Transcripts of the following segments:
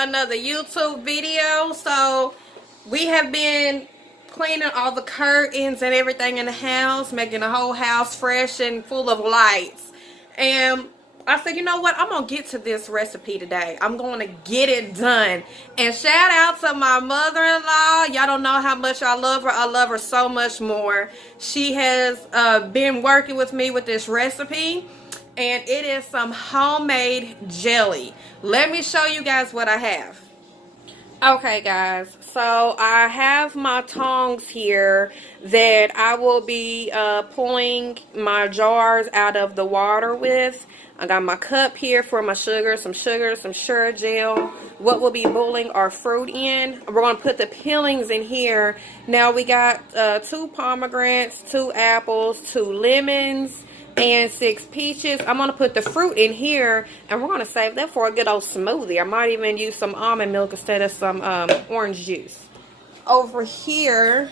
another YouTube video. So we have been cleaning all the curtains and everything in the house, making the whole house fresh and full of lights. And I said, you know what, I'm gonna get to this recipe today. I'm gonna get it done. And shout out to my mother-in-law. Y'all don't know how much I love her. I love her so much more. She has been working with me with this recipe, and it is some homemade jelly. Let me show you guys what I have. Okay guys, so I have my tongs here that I will be pulling my jars out of the water with. I got my cup here for my sugar, some sugar gel. What we'll be boiling our fruit in. We're going to put the peelings in here. Now we got 2 pomegranates, 2 apples, 2 lemons, and 6 peaches. I'm going to put the fruit in here, and we're going to save that for a good old smoothie. I might even use some almond milk instead of some orange juice. Over here,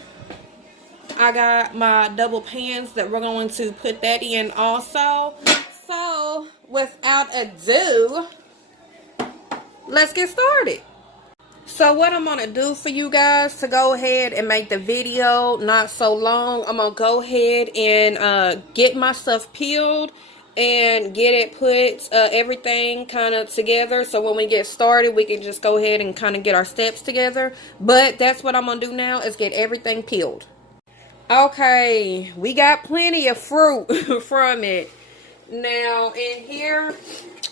I got my double pans that we're going to put that in also. So, without ado, let's get started. So what I'm going to do for you guys to go ahead and make the video not so long, I'm going to go ahead and get my stuff peeled and get it put everything kind of together. So when we get started, we can just go ahead and kind of get our steps together. But that's what I'm going to do now, is get everything peeled. Okay, we got plenty of fruit from it. Now in here,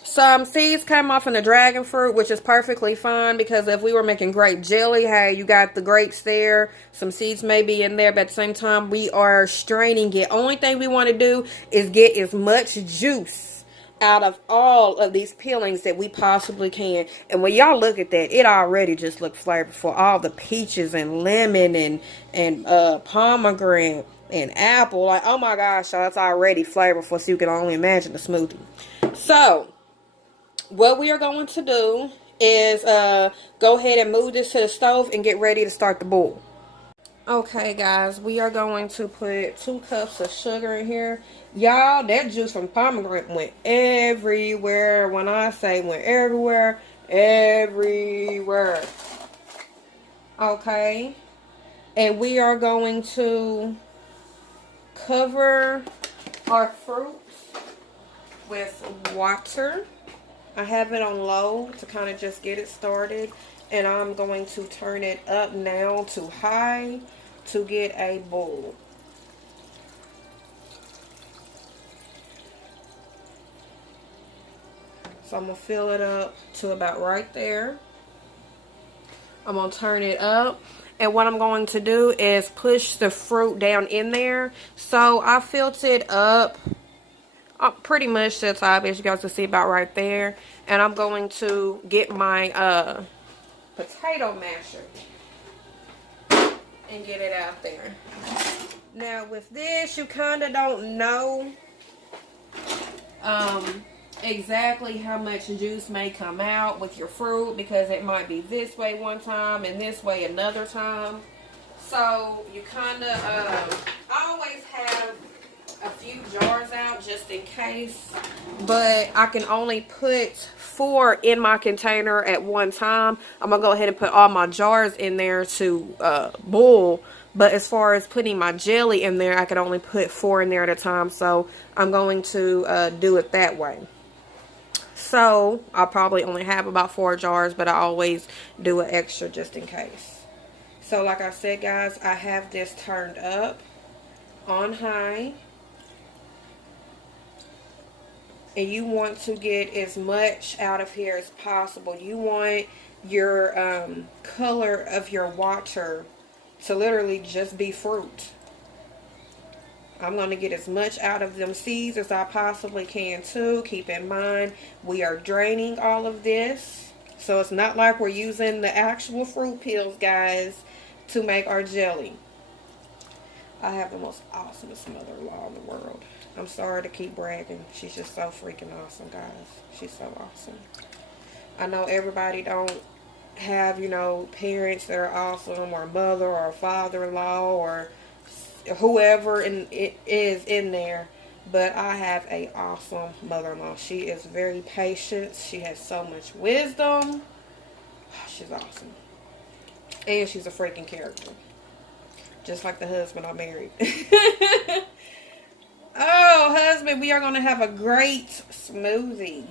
some seeds came off in the dragon fruit, which is perfectly fine, because if we were making grape jelly, hey, you got the grapes there. Some seeds may be in there, but at the same time, we are straining it. Only thing we want to do is get as much juice out of all of these peelings that we possibly can. And when y'all look at that, it already just looks flavorful. All the peaches and lemon and pomegranate and apple, like, oh my gosh, y'all, that's already flavorful, so you can only imagine the smoothie. So what we are going to do is go ahead and move this to the stove and get ready to start the boil. Okay guys, we are going to put 2 cups of sugar in here. Y'all, that juice from pomegranate went everywhere. When I say went everywhere, everywhere. Okay, and we are going to cover our fruits with water. I have it on low to kind of just get it started, and I'm going to turn it up now to high to get a boil. So I'm going to fill it up to about right there. I'm going to turn it up. And what I'm going to do is push the fruit down in there. So I filled it up pretty much to the top, as you guys can see, about right there. And I'm going to get my potato masher and get it out there. Now with this, you kind of don't know exactly how much juice may come out with your fruit, because it might be this way one time and this way another time. So you kind of always have a few jars out just in case, but I can only put 4 in my container at one time. I'm gonna go ahead and put all my jars in there to boil, but as far as putting my jelly in there, I can only put 4 in there at a time, so I'm going to do it that way. So I'll probably only have about 4 jars, but I always do an extra just in case. So like I said guys, I have this turned up on high, and you want to get as much out of here as possible. You want your color of your water to literally just be fruit. I'm going to get as much out of them seeds as I possibly can too. Keep in mind, we are draining all of this, so it's not like we're using the actual fruit peels, guys, to make our jelly. I have the most awesomest mother-in-law in the world. I'm sorry to keep bragging. She's just so freaking awesome, guys. She's so awesome. I know everybody don't have, you know, parents that are awesome, or mother or father-in-law or whoever it is in there, but I have a awesome mother-in-law. She is very patient. She has so much wisdom. she's awesome. And she's a freaking character. Just like the husband I married. Oh, husband, we are going to have a great smoothie.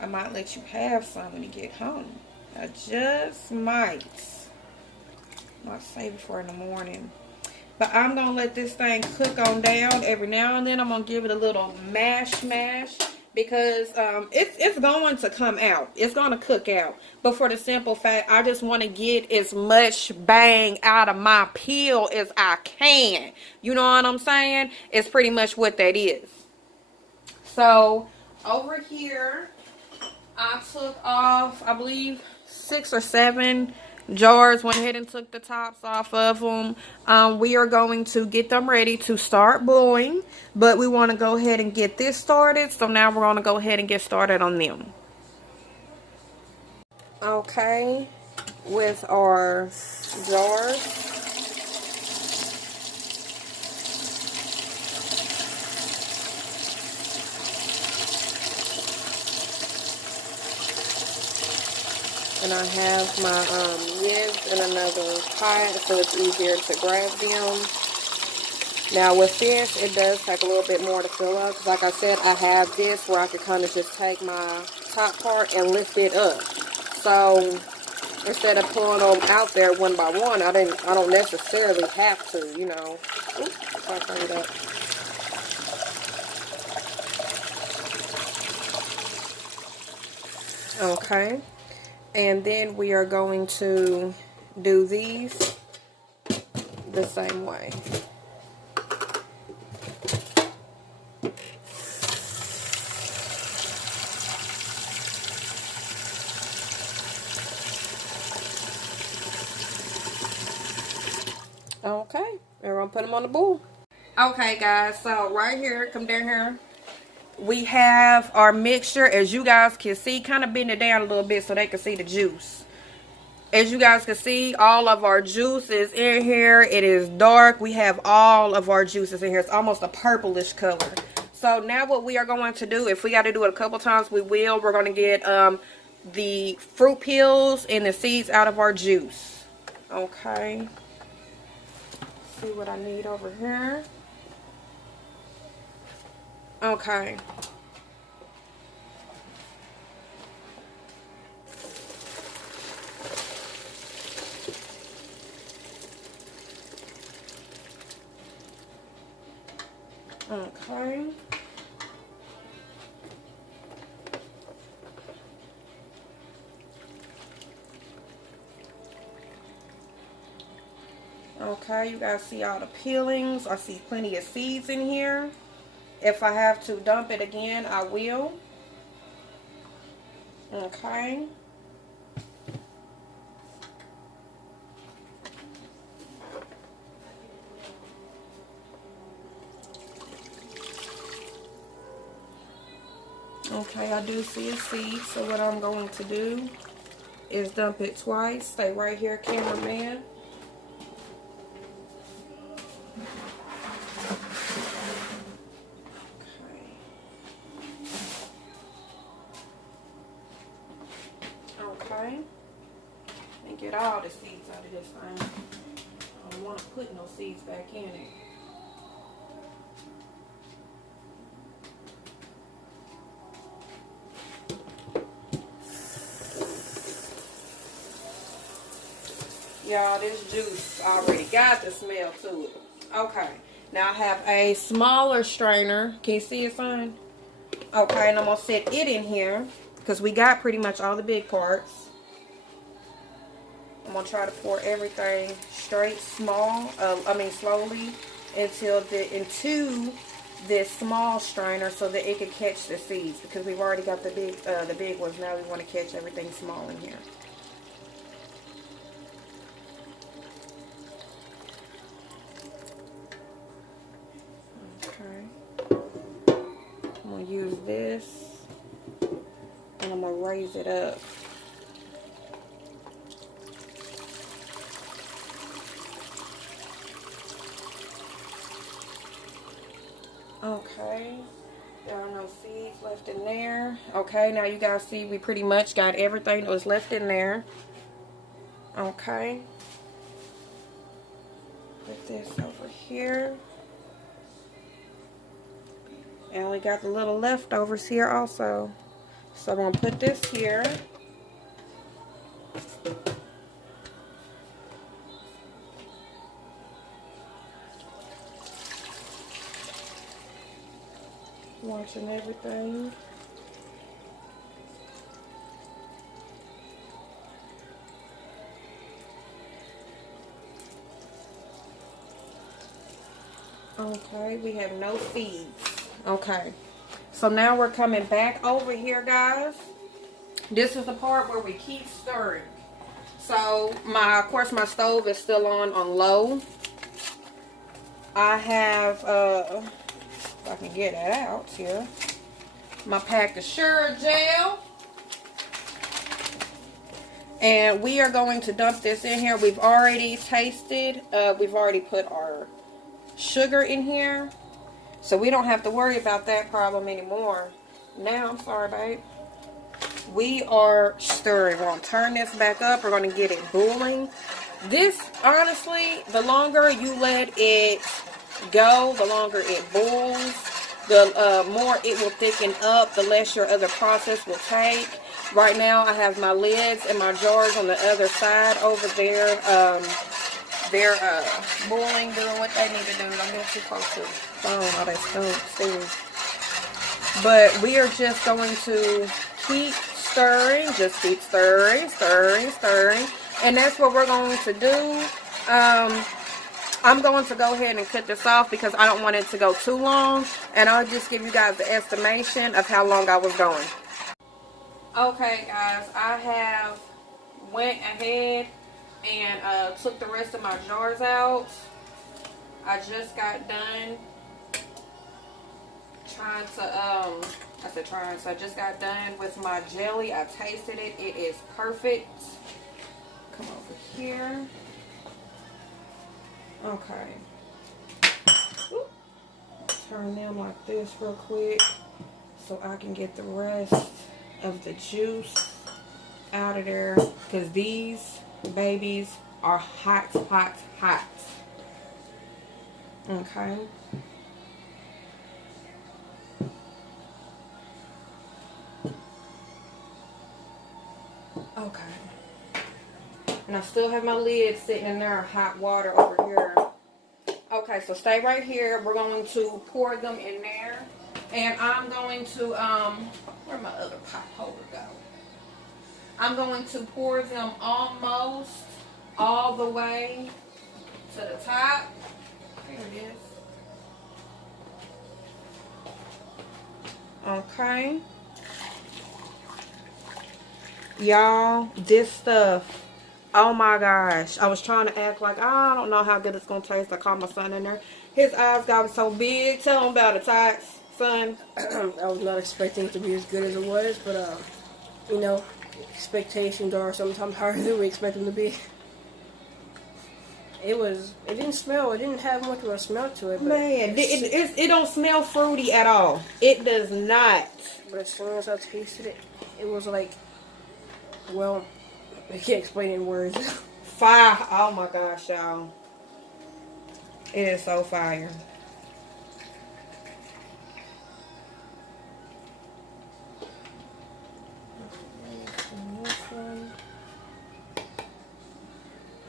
I might let you have some when you get home. I just might. Might save it for in the morning. But I'm going to let this thing cook on down. Every now and then I'm going to give it a little mash. Because it's going to come out. It's going to cook out. But for the simple fact, I just want to get as much bang out of my peel as I can. You know what I'm saying? It's pretty much what that is. So, over here, I took off, I believe, 6 or 7 jars. Went ahead and took the tops off of them. We are going to get them ready to start brewing, but we want to go ahead and get this started. So now we're going to go ahead and get started on them. Okay, with our jars. And I have my yids in another pot, so it's easier to grab them. Now with this, it does take a little bit more to fill up. Because like I said, I have this where I could kind of just take my top part and lift it up. So instead of pulling them out there one by one, I don't necessarily have to, you know. Oops, sorry for that. Okay. And then we are going to do these the same way. Okay, we're going to put them on the bowl. Okay, guys, so right here, come down here. We have our mixture, as you guys can see, kind of bend it down a little bit so they can see the juice. As you guys can see, all of our juice is in here. It is dark. We have all of our juices in here. It's almost a purplish color. So now what we are going to do, if we got to do it a couple times, we will. We're going to get the fruit peels and the seeds out of our juice. Okay. See what I need over here. Okay. Okay. Okay, you guys see all the peelings. I see plenty of seeds in here. If I have to dump it again, I will. Okay. Okay, I do see a seed, so what I'm going to do is dump it twice. Stay right here, cameraman. Okay. And get all the seeds out of this thing. I don't want to put no seeds back in it. Y'all, this juice already got the smell to it. Okay. Now I have a smaller strainer. Can you see it, son? Okay, and I'm going to set it in here because we got pretty much all the big parts. I'm going to try to pour everything straight, slowly into this small strainer so that it can catch the seeds, because we've already got the big ones. Now we want to catch everything small in here. I'm going to use this, and I'm going to raise it up. Okay, there are no seeds left in there. Okay, now you guys see we pretty much got everything that was left in there. Okay. Put this over here. And we got the little leftovers here also. So I'm going to put this here. Watching everything. Okay, we have no seeds. Okay. So now we're coming back over here, guys. This is the part where we keep stirring. So, of course, my stove is still on low. I have, if I can get it out here, my pack of Sure gel. And we are going to dump this in here. We've already tasted, we've already put our sugar in here. So we don't have to worry about that problem anymore. Now, I'm sorry, babe. We are stirring. We're going to turn this back up. We're going to get it boiling. This, honestly, the longer you let it go, the longer it boils, the more it will thicken up, the less your other process will take. Right now, I have my lids and my jars on the other side over there. They're boiling, doing what they need to do. I'm getting too close to the phone. Oh, they stink. But we are just going to keep stirring. Just keep stirring, stirring, stirring. And that's what we're going to do. I'm going to go ahead and cut this off because I don't want it to go too long. And I'll just give you guys the estimation of how long I was going. Okay, guys. I have went ahead and took the rest of my jars out. I just got done so I just got done with my jelly. I tasted it. It is perfect. Come over here. Okay. Oop. Turn them like this real quick so I can get the rest of the juice out of there, because these babies are hot, hot, hot. Okay. Okay. And I still have my lid sitting in there, hot water over here. Okay, so stay right here. We're going to pour them in there. And I'm going to, where'd my other pot holder go? I'm going to pour them almost all the way to the top. There it is. Okay. Y'all, this stuff, oh my gosh. I was trying to act like, I don't know how good it's going to taste. I called my son in there. His eyes got so big. Tell him about it, Tots, son. I was not expecting it to be as good as it was, but, you know, expectations are sometimes higher than we expect them to be. It didn't have much of a smell to it. But man, it don't smell fruity at all. It does not. But as soon as I tasted it, it was like, well, I can't explain it in words. Fire. Oh my gosh, y'all. It is so fire.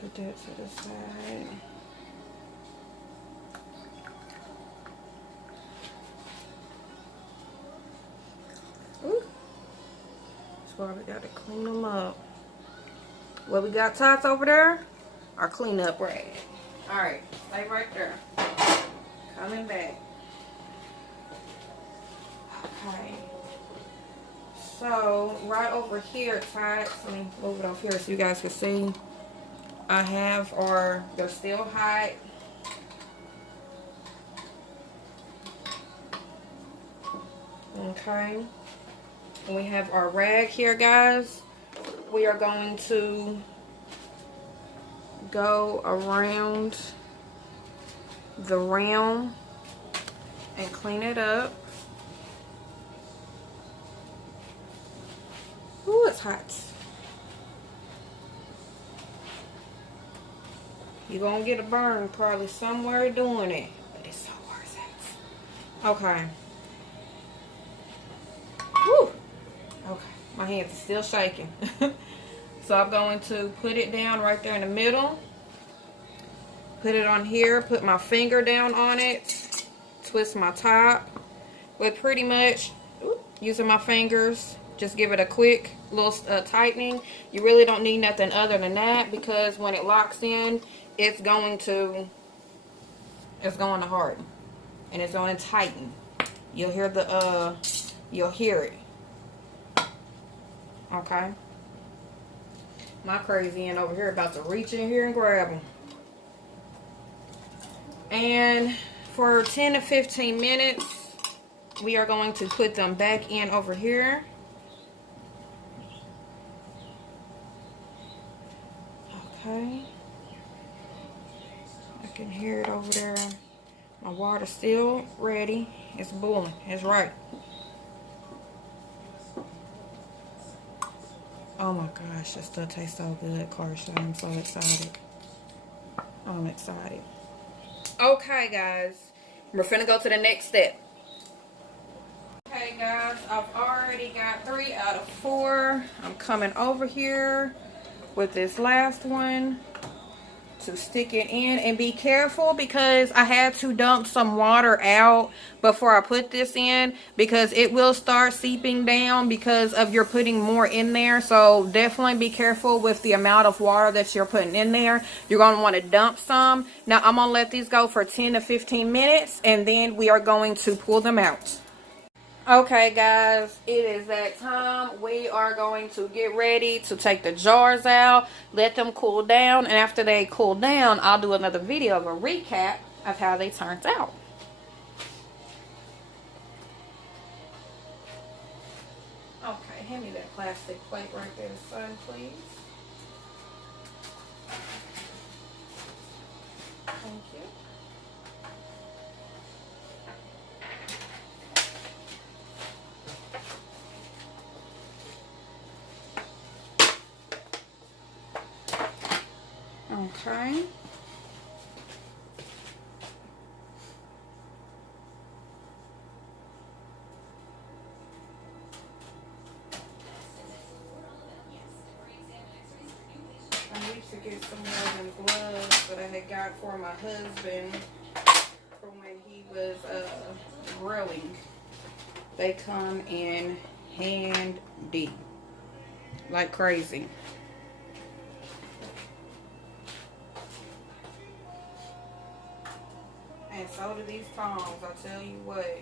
Put that to the side. Ooh. That's why we gotta clean them up. Well, we got Tots over there. Our cleanup rag. Alright, stay right there. Coming back. Okay. So, right over here, Tots, let me move it over here so you guys can see. I have they're still hot. Okay. And we have our rag here, guys. We are going to go around the rim and clean it up. Ooh, it's hot. You're gonna get a burn probably somewhere doing it. But it's so worth it. Okay. Woo! Okay. My hands are still shaking. So I'm going to put it down right there in the middle. Put it on here. Put my finger down on it. Twist my top. With pretty much using my fingers. Just give it a quick little tightening. You really don't need nothing other than that, because when it locks in, it's going to harden, and it's going to tighten. You'll hear you'll hear it. Okay. My crazy aunt over here about to reach in here and grab them. And for 10 to 15 minutes, we are going to put them back in over here. Okay. I can hear it over there. My water's still ready. It's boiling. It's right. Oh my gosh, this stuff tastes so good, Carsha. I'm so excited. I'm excited. Okay, guys. We're finna go to the next step. Okay, guys. I've already got 3 out of 4. I'm coming over here with this last one to stick it in, and be careful because I had to dump some water out before I put this in, because it will start seeping down because of you're putting more in there. So definitely be careful with the amount of water that you're putting in there. You're going to want to dump some. Now I'm going to let these go for 10 to 15 minutes, and then we are going to pull them out. Okay, guys, it is that time. We are going to get ready to take the jars out, let them cool down, and after they cool down, I'll do another video of a recap of how they turned out. Okay, hand me that plastic plate right there, son, please. Thank you. Okay. I need to get some more of them gloves that I had got for my husband from when he was grilling. They come in handy like crazy. And so do these tongs, I tell you what.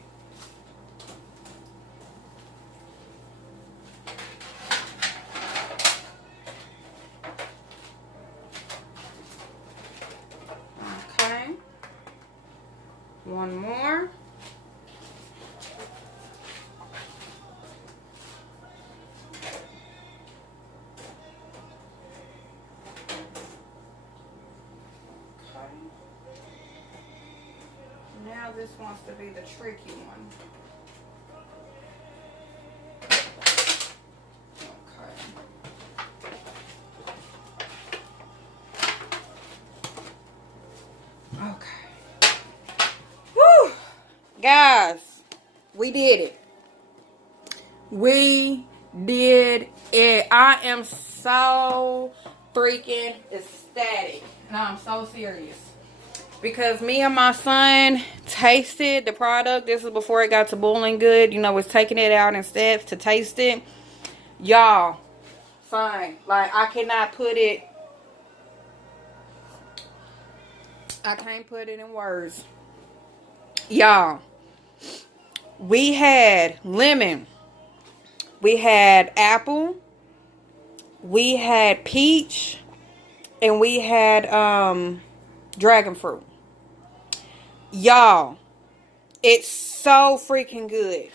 Okay. One more. Now this wants to be the tricky one. Okay. Okay. Woo! Guys, we did it. We did it. I am so freaking ecstatic. And I'm so serious. Because me and my son tasted the product. This is before it got to boiling good. You know, was taking it out in steps to taste it. Y'all, son, like I cannot put it. I can't put it in words. Y'all, we had lemon. We had apple. We had peach. And we had dragon fruit. Y'all, it's so freaking good.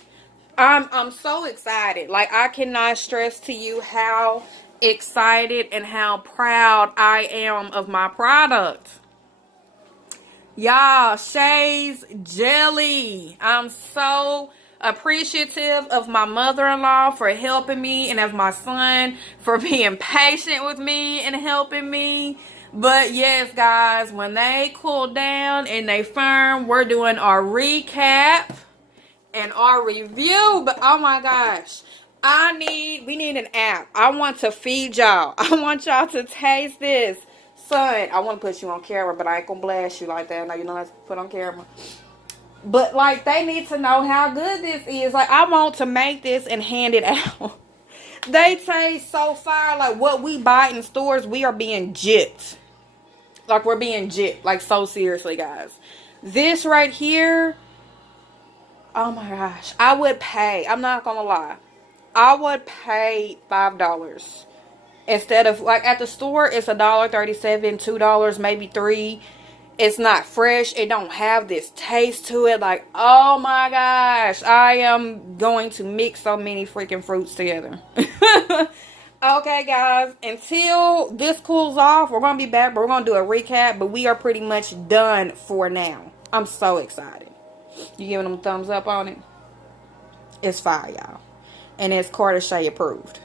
I'm so excited. Like, I cannot stress to you how excited and how proud I am of my product. Y'all, Shays jelly. I'm so appreciative of my mother-in-law for helping me, and of my son for being patient with me and helping me. But yes, guys, when they cool down and they firm, we're doing our recap and our review. But oh my gosh, we need an app. I want to feed y'all. I want y'all to taste this. Son, I want to put you on camera, but I ain't gonna blast you like that. I know you know how to put on camera. But like, they need to know how good this is. Like, I want to make this and hand it out. They taste so fire. Like, what we buy in stores, we are being gypped. Like, we're being gypped. Like, so seriously, guys. This right here, oh my gosh, I would pay, I'm not gonna lie, I would pay $5 instead of, like, at the store it's $1.37, $2, maybe $3. It's not fresh. It don't have this taste to it. Like, oh my gosh, I am going to mix so many freaking fruits together. Okay, guys, until this cools off, we're gonna be back, but we're gonna do a recap. But we are pretty much done for now. I'm so excited. You giving them a thumbs up on it? It's fire, y'all. And it's Carter Shay approved.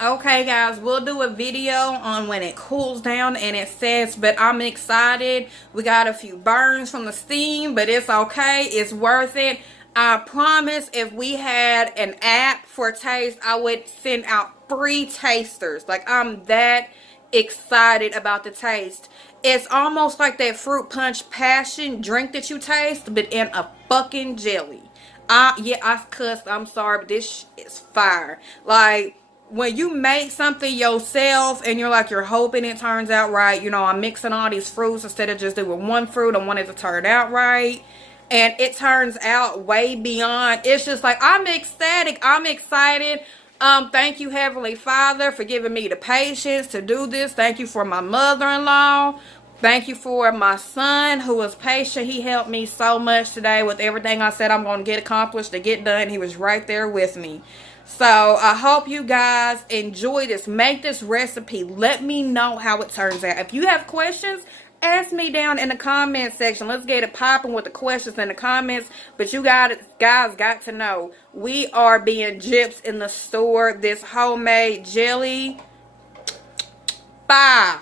Okay, guys, we'll do a video on when it cools down and it sets, but I'm excited. We got a few burns from the steam, but it's okay. It's worth it. I promise if we had an app for taste, I would send out free tasters. Like, I'm that excited about the taste. It's almost like that fruit punch passion drink that you taste, but in a fucking jelly. Yeah, I cussed. I'm sorry, but this is fire. Like, when you make something yourself and you're hoping it turns out right. You know, I'm mixing all these fruits instead of just doing one fruit. I want it to turn out right. And it turns out way beyond. It's just like, I'm ecstatic. I'm excited. Thank you, Heavenly Father, for giving me the patience to do this. Thank you for my mother-in-law. Thank you for my son who was patient. He helped me so much today with everything I said I'm going to get accomplished to get done. He was right there with me. So I hope you guys enjoy this. Make this recipe. Let me know how it turns out. If you have questions, ask me down in the comment section. Let's get it popping with the questions in the comments. But you guys got to know, we are being gypped in the store. This homemade jelly, bye.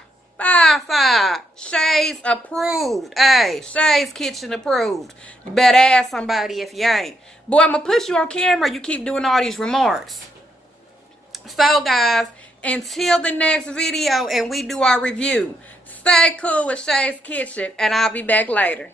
Shays approved. Hey, Shays Kitchen approved. You better ask somebody if you ain't. Boy, I'm going to put you on camera. You keep doing all these remarks. So, guys, until the next video and we do our review, stay cool with Shays Kitchen, and I'll be back later.